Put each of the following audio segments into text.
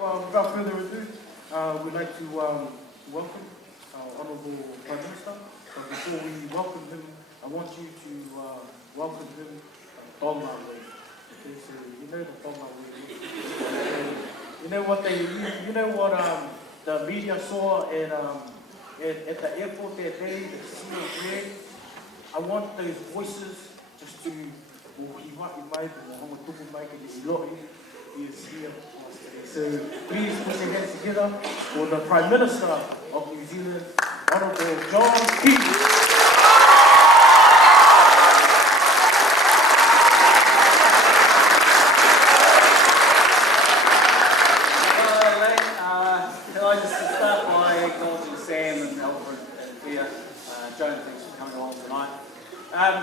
without further ado, we'd like to welcome our Honourable Prime Minister. But before we welcome him, I want you to welcome him Tongan way. Okay, so you know the Tongan way. You know what the media saw at the airport that day, the seal flag. I want those voices just to he is here for us today. So please put your hands together for the Prime Minister of New Zealand, Honourable John Key.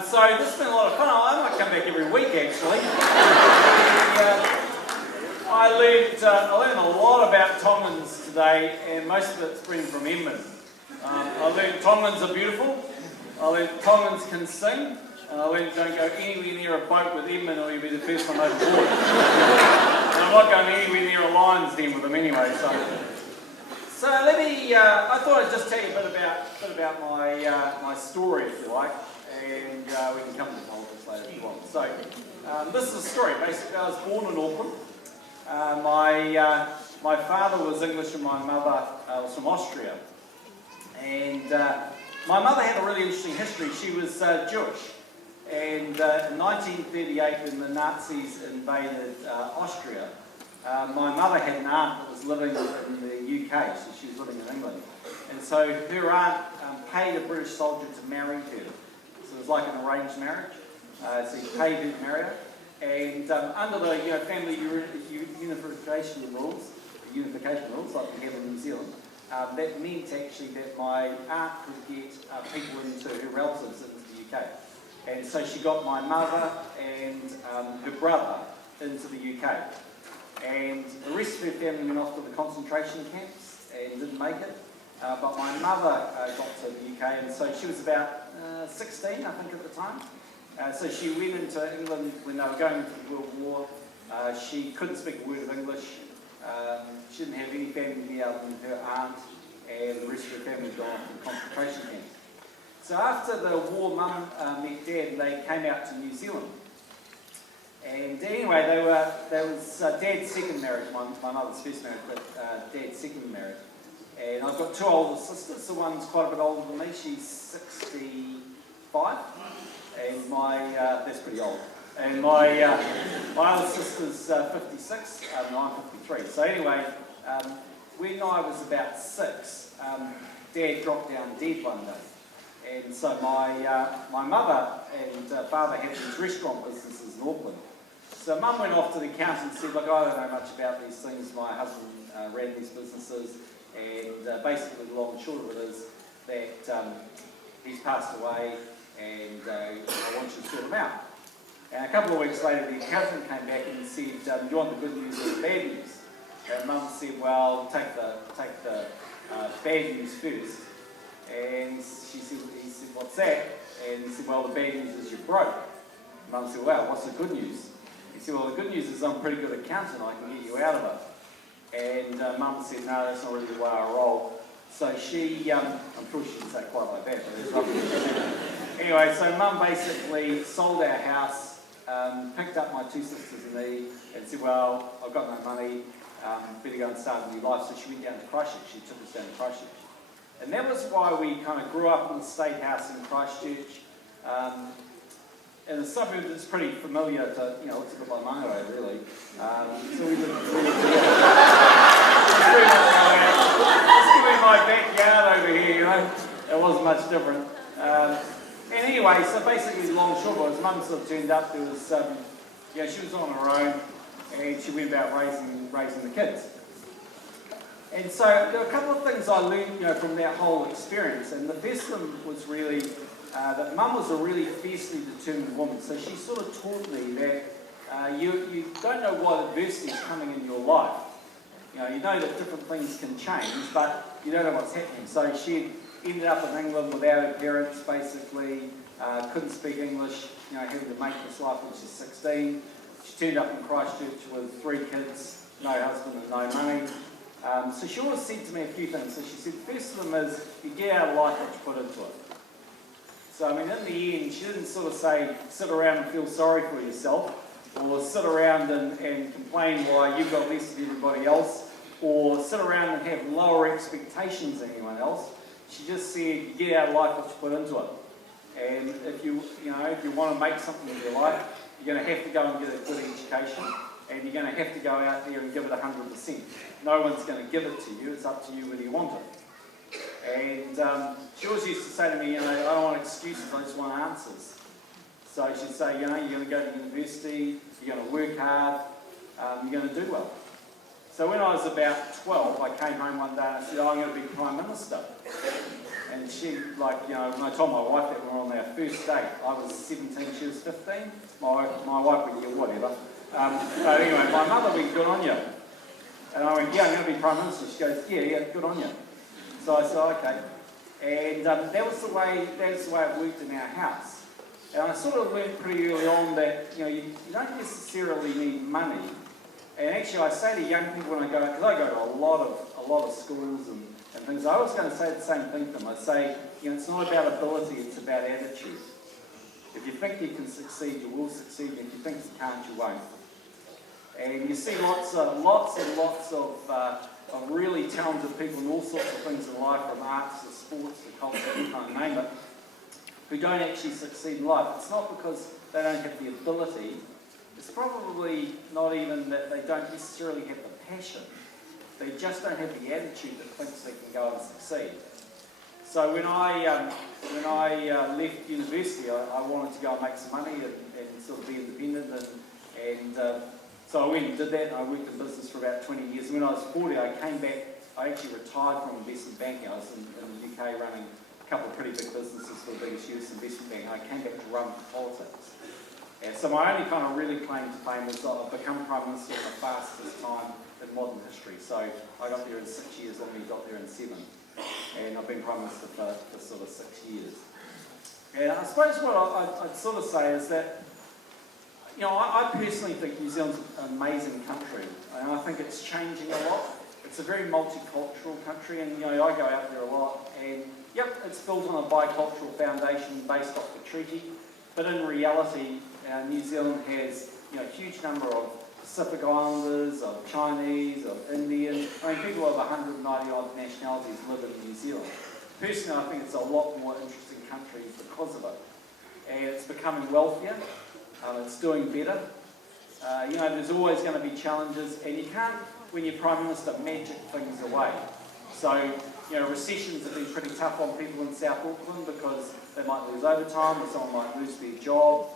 So this has been a lot of fun. I might come back every week actually. I learned a lot about Tongans today, and most of it's been from Edmund. I learned Tongans are beautiful. I learned Tongans can sing, and I learned don't go anywhere near a boat with Edmund or you'll be the first one overboard. And I'm not going anywhere near a lion's den with him anyway. So let me. I thought I'd just tell you a bit about my story, if you like. And we can come to politics later if you want. So, this is a story. Basically, I was born in Auckland. My father was English and my mother was from Austria. And my mother had a really interesting history. She was Jewish. And in 1938, when the Nazis invaded Austria, my mother had an aunt that was living in the UK, so she was living in England. And so her aunt paid a British soldier to marry her. So it was like an arranged marriage. So he paid her to marry her. And under the family unification rules, like we have in New Zealand, that meant actually that my aunt could get people into her relatives into the UK. And so she got my mother and her brother into the UK. And the rest of her family went off to the concentration camps and didn't make it. But my mother got to the UK, and so she was about 16, I think, at the time. So she went into England when they were going into the World War. She couldn't speak a word of English. She didn't have any family other than her aunt, and the rest of her family had gone off to the concentration camps. So after the war, Mum met Dad, and they came out to New Zealand. And anyway, that was Dad's second marriage, my mother's first marriage, but Dad's second marriage. And I've got two older sisters. The one's quite a bit older than me. She's 65, and that's pretty old. And my other sister's 56, and I'm 53. So anyway, when I was about 6, Dad dropped down dead one day. And so my mother and father had these restaurant businesses in Auckland. So Mum went off to the accountant and said, look, I don't know much about these things. My husband ran these businesses. And basically the long and short of it is that he's passed away, and I want you to sort him out. And a couple of weeks later the accountant came back and said, do you want the good news or the bad news? And Mum said, well, take the bad news first. And he said, what's that? And he said, well, the bad news is you're broke. Mum said, well, what's the good news? He said, well, the good news is I'm a pretty good accountant, I can get you out of it. And Mum said, no, that's not really the way I roll. So she, I'm sure she didn't say it quite like that, but it's not. Anyway, so Mum basically sold our house, picked up my two sisters and me, and said, well, I've got no money, better go and start a new life. So she went down to Christchurch. She took us down to Christchurch. And that was why we kind of grew up in the State House in Christchurch. In the suburbs, it's pretty familiar to, it's a bit like Mangere, really. So we lived in my backyard over here, It wasn't much different. And anyway, so basically, long and short was, Mum sort of turned up. There was, she was on her own, and she went about raising the kids. And so there were a couple of things I learned, from that whole experience. And the first one was really that Mum was a really fiercely determined woman. So she sort of taught me that you don't know what adversity is coming in your life. You know that different things can change, but you don't know what's happening. So she ended up in England without her parents, basically, couldn't speak English, having to make this life when she's 16. She turned up in Christchurch with 3 kids, no husband and no money. So she always said to me a few things. So she said, first of them is, you get out of life what you put into it. So, I mean, in the end, she didn't sort of say, sit around and feel sorry for yourself, or sit around and complain why you've got less than everybody else, or sit around and have lower expectations than anyone else. She just said, you get out of life what you put into it. And if you want to make something of your life, you're going to have to go and get a good education, and you're going to have to go out there and give it 100%. No one's going to give it to you. It's up to you whether you want it. And she always used to say to me, I don't want excuses, I just want answers. So she'd say, you're going to go to university, you're going to work hard, you're going to do well. So when I was about 12, I came home one day and I said, I'm going to be Prime Minister. And she, when I told my wife that we were on our first date, I was 17, she was 15. My wife went, yeah, whatever. But anyway, my mother went, good on you. And I went, yeah, I'm going to be Prime Minister. She goes, yeah, good on you. So I said, okay. And that was the way it worked in our house. And I sort of learned pretty early on that, you don't necessarily need money. And actually I say to young people when I go, because I go to a lot of schools and things, I was going to say the same thing to them. I'd say, it's not about ability, it's about attitude. If you think you can succeed, you will succeed. And if you think you can't, you won't. And you see lots and lots of really talented people in all sorts of things in life, from arts to sports to culture, you can't name it, who don't actually succeed in life. It's not because they don't have the ability. It's probably not even that they don't necessarily have the passion. They just don't have the attitude that thinks they can go and succeed. So when I left university, I wanted to go and make some money and sort of be independent. So I went and did that. I worked in business for about 20 years. When I was 40, I came back. I actually retired from investment banking. I was in the UK running a couple of pretty big businesses for the biggest US investment bank. I came back to run politics. And so my only kind of really claim to fame was I've become Prime Minister at the fastest time in modern history. So I got there in 6 years, Omni got there in 7. And I've been Prime Minister for sort of 6 years. And I suppose what I'd sort of say is that, I personally think New Zealand's an amazing country. And I think it's changing a lot. It's a very multicultural country, and I go out there a lot. And yep, it's built on a bicultural foundation based off the treaty. But in reality, New Zealand has a huge number of Pacific Islanders, of Chinese, of Indian. People of 190 odd nationalities live in New Zealand. Personally, I think it's a lot more interesting country because of it. And it's becoming wealthier. It's doing better. There's always going to be challenges, and you can't, when you're Prime Minister, magic things away. So, recessions have been pretty tough on people in South Auckland because they might lose overtime or someone might lose their job.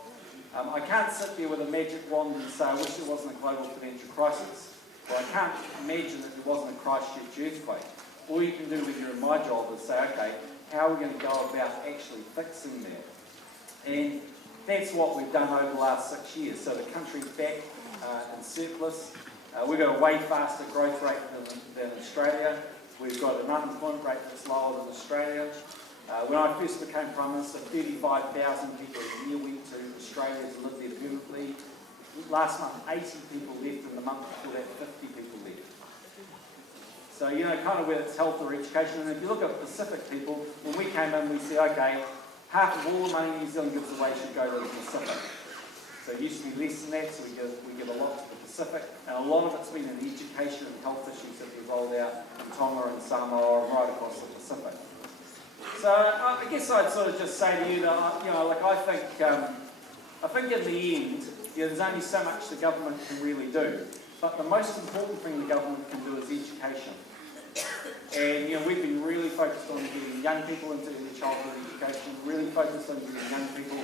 I can't sit there with a magic wand and say, I wish there wasn't a global financial crisis. Or I can't imagine that there wasn't a Christchurch earthquake. All you can do when you're in my job is say, okay, how are we going to go about actually fixing that? And that's what we've done over the last 6 years. So the country's back in surplus. We've got a way faster growth rate than Australia. We've got an unemployment rate that's lower than Australia. When I first became Prime Minister, 35,000 people a year went to Australia to live there permanently. Last month, 80 people left, and the month before that, 50 people left. So, kind of whether it's health or education. And if you look at Pacific people, when we came in, we said, okay, half of all the money New Zealand gives away should go to the Pacific. So it used to be less than that, so we give a lot to the Pacific. And a lot of it's been in education and health issues that we've rolled out in Tonga and Samoa and right across the Pacific. So I guess I'd sort of just say to you that, I think in the end, there's only so much the government can really do. But the most important thing the government can do is education. And we've been really focused on getting young people into early childhood education, really focused on getting young people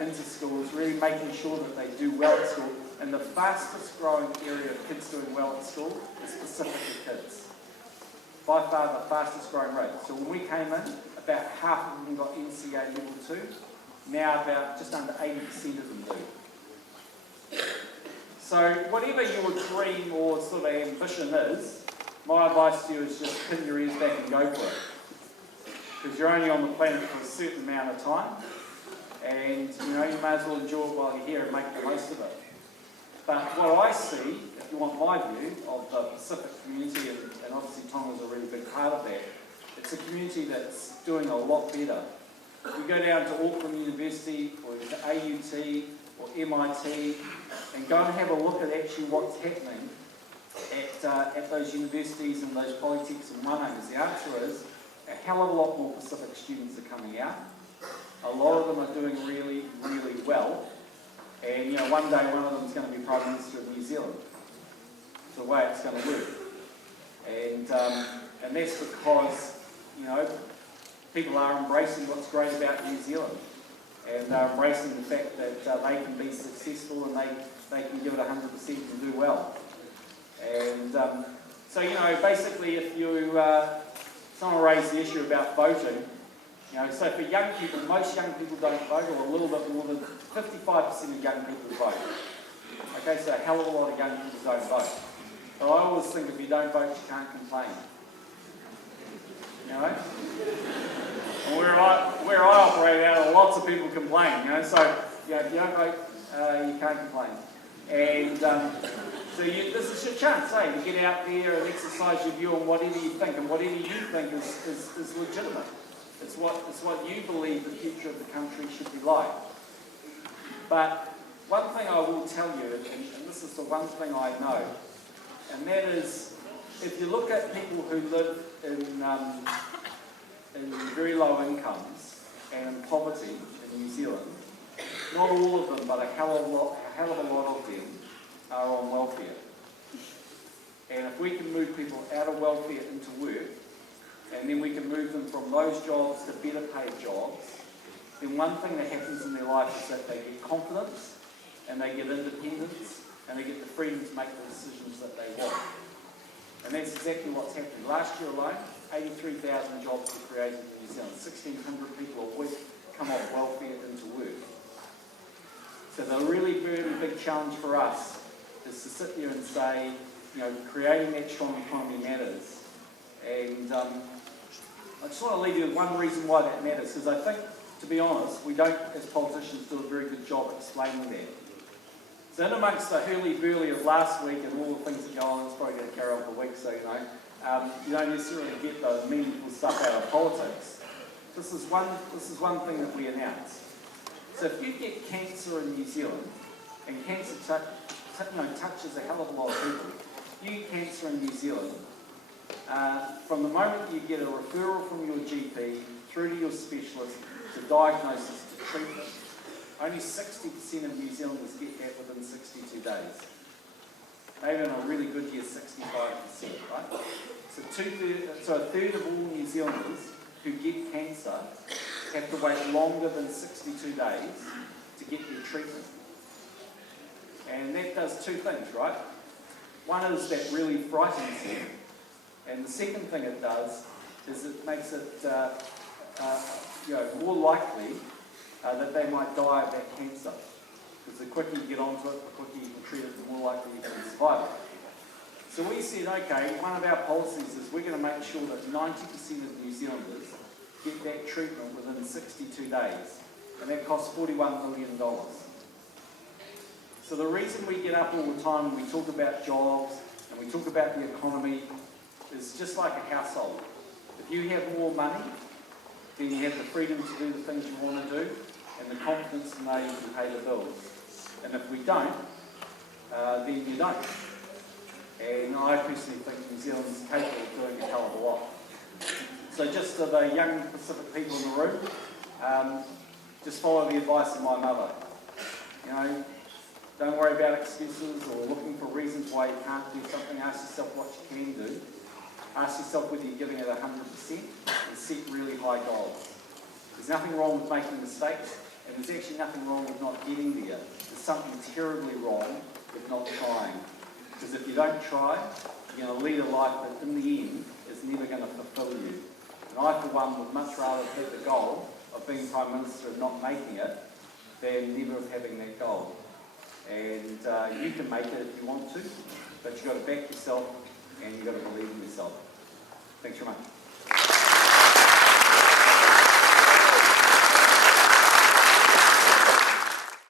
into schools, really making sure that they do well at school. And the fastest growing area of kids doing well at school is specifically kids. By far the fastest growing rate. So when we came in, about half of them got NCA level 2. Now about just under 80% of them do. So whatever your dream or sort of ambition is, my advice to you is just pin your ears back and go for it. Because you're only on the planet for a certain amount of time. And you may as well enjoy it while you're here and make the most of it. But what I see, if you want my view of the Pacific community, and obviously Tonga is a really big part of that, it's a community that's doing a lot better. If you go down to Auckland University or to AUT or MIT and go and have a look at actually what's happening at those universities and those polytechs and wānanga, the answer is a hell of a lot more Pacific students are coming out. A lot of them are doing really, really well. And one day one of them is going to be Prime Minister of New Zealand. It's the way it's going to work. And that's because, people are embracing what's great about New Zealand. And they're embracing the fact that they can be successful and they can give it 100% and do well. And basically if someone raised the issue about voting, so for young people, most young people don't vote, or a little bit more than 55% of young people vote. Okay, so a hell of a lot of young people don't vote. But I always think if you don't vote, you can't complain. And where I operate out of, lots of people complain, so if you don't vote, you can't complain. And so this is your chance, to get out there and exercise your view on whatever you think, and whatever you think is legitimate. It's what you believe the future of the country should be like. But one thing I will tell you, and this is the one thing I know, and that is, if you look at people who live in very low incomes and in poverty in New Zealand, not all of them, but a hell of a lot of them are on welfare. And if we can move people out of welfare into work, and then we can move them from those jobs to better paid jobs, then one thing that happens in their life is that they get confidence, and they get independence, and they get the freedom to make the decisions that they want. And that's exactly what's happening. Last year alone, 83,000 jobs were created in New Zealand. 1,600 people a week come off welfare into work. So the really, really big challenge for us is to sit there and say, creating that strong economy matters. And I just want to leave you with one reason why that matters, because I think, to be honest, we don't, as politicians, do a very good job explaining that. So in amongst the hurly-burly of last week and all the things that go on, it's probably going to carry on for weeks, so you don't necessarily get the meaningful stuff out of politics. This is one thing that we announced. So if you get cancer in New Zealand, and cancer touches a hell of a lot of people, you get cancer in New Zealand, from the moment you get a referral from your GP through to your specialist to diagnosis to treatment, only 60% of New Zealanders get that within 62 days. Maybe in a really good year, 65%, right? So a third of all New Zealanders who get cancer have to wait longer than 62 days to get their treatment. And that does two things, right? One is that really frightens them. And the second thing it does is it makes it more likely that they might die of that cancer. Because the quicker you get onto it, the quicker you can treat it, the more likely you can survive it. So we said, okay, one of our policies is we're going to make sure that 90% of New Zealanders get that treatment within 62 days. And that costs $41 million. So the reason we get up all the time and we talk about jobs and we talk about the economy is just like a household. If you have more money, then you have the freedom to do the things you want to do and the confidence to know you can pay the bills. And if we don't, then you don't. And I personally think New Zealand's capable of doing a hell of a lot. So just to the young Pacific people in the room, just follow the advice of my mother. Don't worry about excuses or looking for reasons why you can't do something. Ask yourself what you can do. Ask yourself whether you're giving it 100% and set really high goals. There's nothing wrong with making mistakes, and there's actually nothing wrong with not getting there. There's something terribly wrong with not trying. Because if you don't try, you're going to lead a life that in the end is never going to fulfill you. And I, for one, would much rather hit the goal of being Prime Minister and not making it than never having that goal. And you can make it if you want to, but you've got to back yourself and you've got to believe in yourself. Thanks very much.